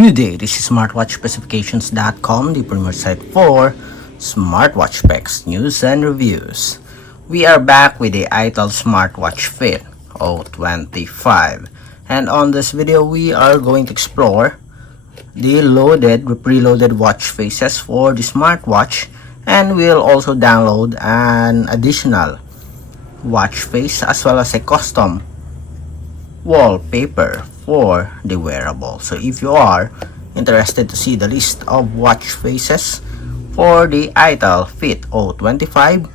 Good day, this is smartwatchspecifications.com, the premier site for smartwatch specs, news, and reviews. We are back with the Itel Smartwatch Fit O25, and on this video we are going to explore the preloaded watch faces for the smartwatch, and we'll also download an additional watch face as well as a custom wallpaper for the wearable. So if you are interested to see the list of watch faces for the Itel Fit O25,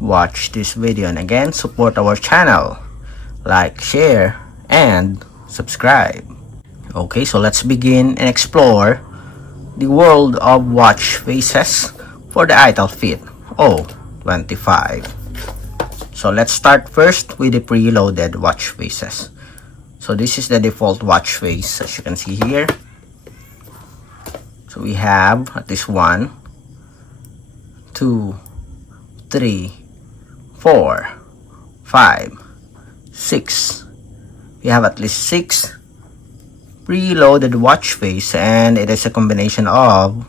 watch this video, and again, support our channel, like, share, and subscribe. Okay, so let's begin and explore the world of watch faces for the Itel Fit O25. So let's start first with the preloaded watch faces. So this is the default watch face, as you can see here. So we have at least 1, 2, 3, 4, 5, 6. We have at least 6 preloaded watch face, and it is a combination of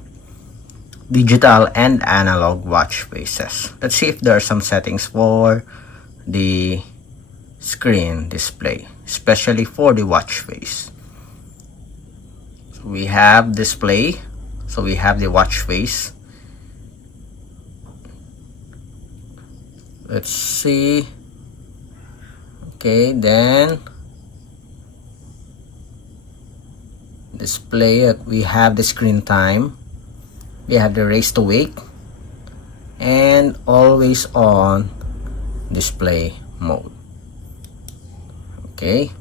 digital and analog watch faces. Let's see if there are some settings for the screen display, especially for the watch face. So we have display, so we have the watch face. Let's see. Okay, then display, we have the screen time, we have the raise to wake, and always on display mode. Okay,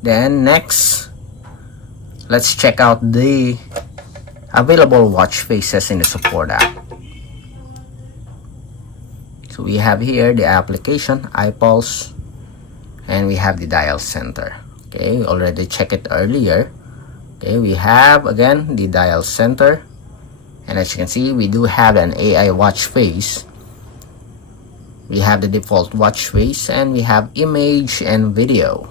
then next, let's check out the available watch faces in the support app. So we have here the application iPulse, and we have the dial center. Okay, we already checked it earlier. Okay, we have again the dial center, and as you can see, we do have an AI watch face. We have the default watch face, and we have image and video.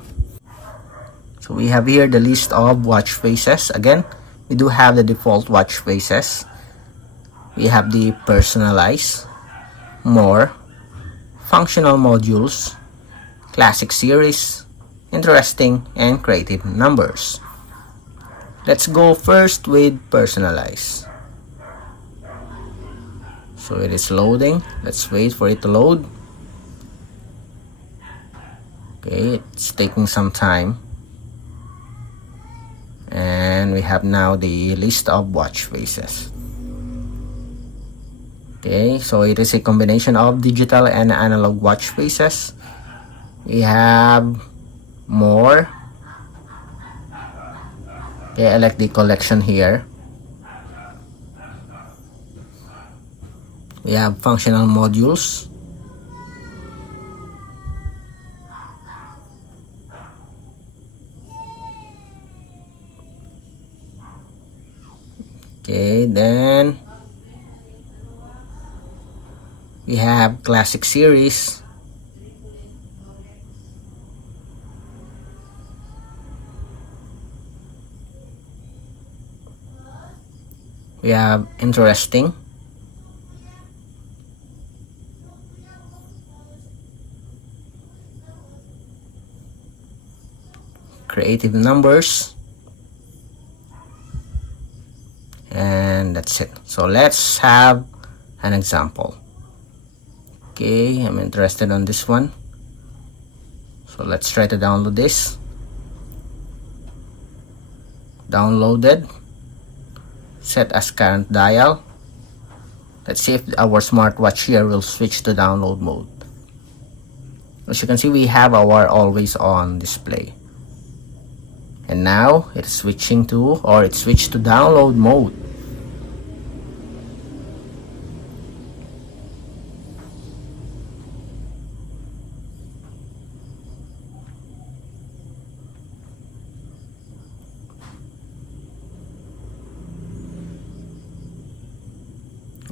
So we have here the list of watch faces. Again, we do have the default watch faces. We have the personalized, more, functional modules, classic series, interesting, and creative numbers. Let's go first with personalized. So it is loading. Let's wait for it to load. Okay, it's taking some time. And we have now the list of watch faces. Okay, so it is a combination of digital and analog watch faces. We have more. Okay, I like the collection here. We have functional modules. Okay, then we have classic series. We have interesting. Creative numbers, and that's it. So let's have an example. Okay, I'm interested on this one, so let's try to download this. Downloaded, set as current dial. Let's see if our smartwatch here will switch to download mode. As you can see, we have our always on display. And now it's switching to, or it switched to download mode.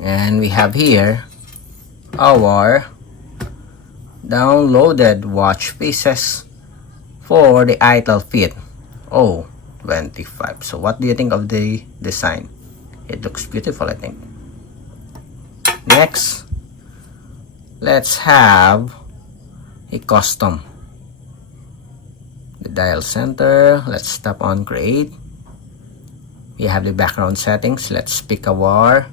And we have here our downloaded watch faces for the Itel Fit 25. So what do you think of the design? It looks beautiful, I think. Next, let's have a custom. The dial center, let's tap on create. We have the background settings. Let's pick our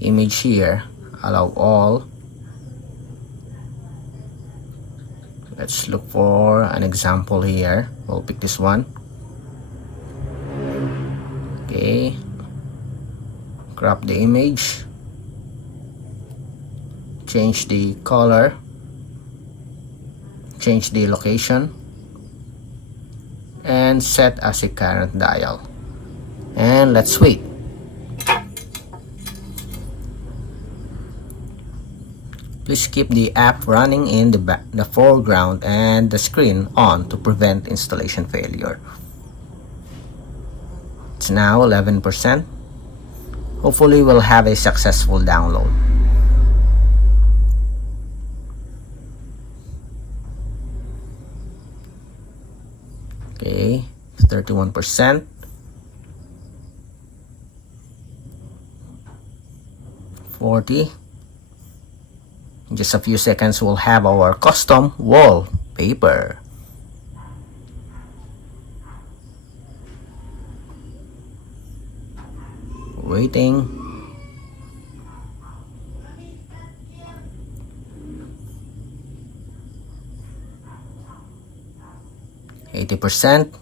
image here, allow all. Let's look for an example here. We'll pick this one. Okay, crop the image, change the color, change the location, and set as a current dial. And let's wait. Please keep the app running in the foreground and the screen on to prevent installation failure. It's now 11%. Hopefully we'll have a successful download. Okay, 31%. 40. In just a few seconds, we'll have our custom wallpaper. Waiting. %.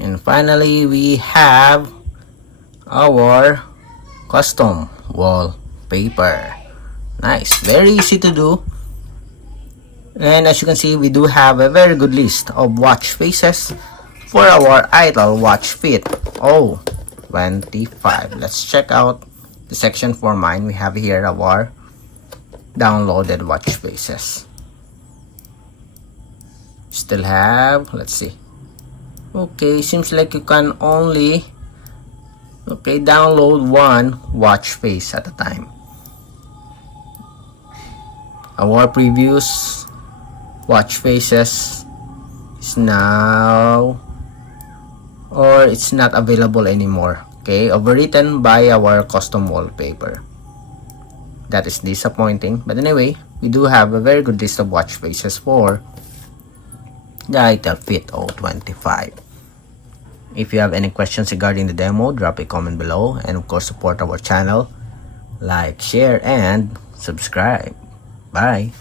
And finally, we have our custom wallpaper. Nice, very easy to do. And as you can see, we do have a very good list of watch faces for our Itel watch Fit O25. Let's check out the section for mine. We have here our downloaded watch faces. Still have, let's see. Okay, seems like you can only download one watch face at a time. Our previous watch faces is now, or it's not available anymore. Okay, overwritten by our custom wallpaper. That is disappointing, but anyway, we do have a very good list of watch faces for the Itel Fit O25. If you have any questions regarding the demo, drop a comment below, and of course support our channel, like, share, and subscribe. Bye.